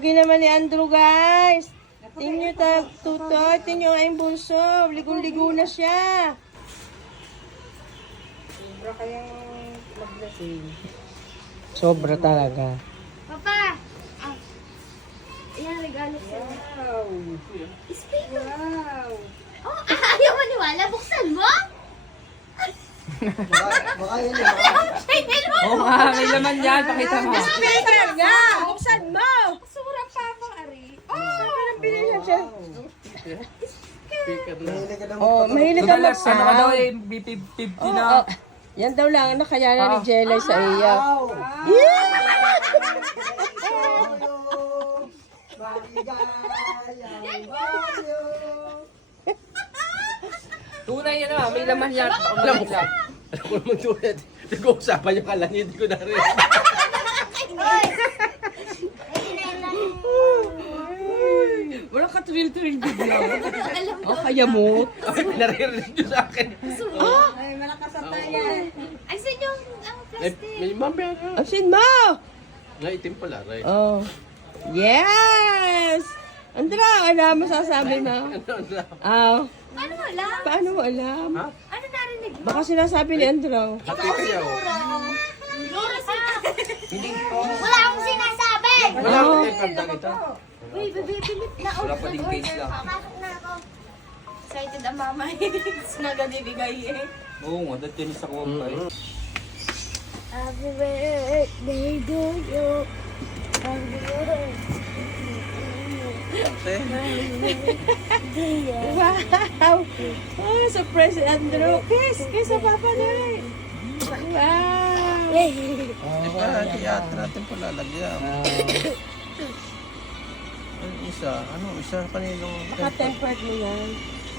Pogi naman ni Andrew, guys. Tingnan nyo, tutoy. Tingnan nyo ang bunso. Ligo-ligo na siya. Sobra kayang maglasing. Sobra talaga. Papa! Ah. Ayan, regalo ko. Wow. Speaker. Wow. Oh, ayaw maniwala. Buksan mo? Baka yun yun. Oo nga, may laman yan. Pakita mo. Speaker nga! Buksan mo! Surang papa, Ari. Parang binili siya. Mahilig ka naman. Oh, mahilig ka Madalas, ano ka daw mag-sound. eh, BP50 Oo, na. oo. Yan daw lang, nakayana ni Jelay sa iya. Wow! Maligayang bagyo. Tunay yan ah, may laman yan. Alam mo ka. Alam ko naman tulad. Nag-uusapan yung kalan, hindi ko narinig. Wala ka thrill-thrill bigla. Oh, kaya mo. Ay, naririnig nyo sa akin. Ay, saan yung Ay, plastic? may mamaya na. Asin mo! Naitim pala, Ray. Oh. Yes! Andra, ano masasabi mo? Ah, Paano mo alam? paano mo alam? Ha? Ano narinig mo? Baka sinasabi ni Andra. Hati kayo. Wala akong sinasabi! Wala ko kayo kantang ito. Uy, bibilit na. Wala pa ding case lang. Papasok na ako. Excited ang mama. Nagadibigay eh. Oo nga, dati yun sa kuwang tayo. Happy birthday to you. Happy birthday. Wow! Oh, surprise si Andrew. Kiss! Kiss sa papa na rin. Wow! Tiyatra natin pala lagyan. Ano isa? Ano isa? Kaninong Naka-tempered mo yan.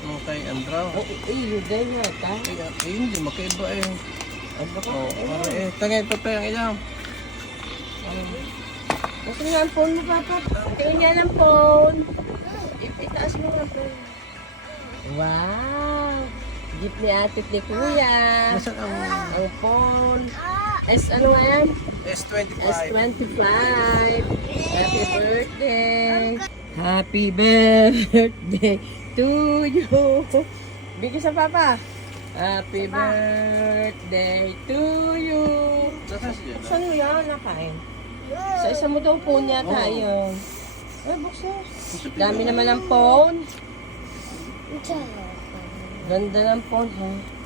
ano kay Andraw? Oh, yun din yata. Hindi, makaiba eh. Oh, tagay pa yung ilang. Gusto nga ang phone mo, papa. Tingin niya ng phone. Itaas mo nga phone. Wow! Gift ni ate ni kuya. Nasaan ang Ang phone. Ano nga yan? S25? S25. Happy birthday. Happy birthday to you. Bigyan sa papa. Happy birthday to you. Nasaan siya? Saan mo yan nakain? Sa isa mo daw phone yata yun. Ay, buksan. Dami naman ng phone. Ganda ng phone, ha?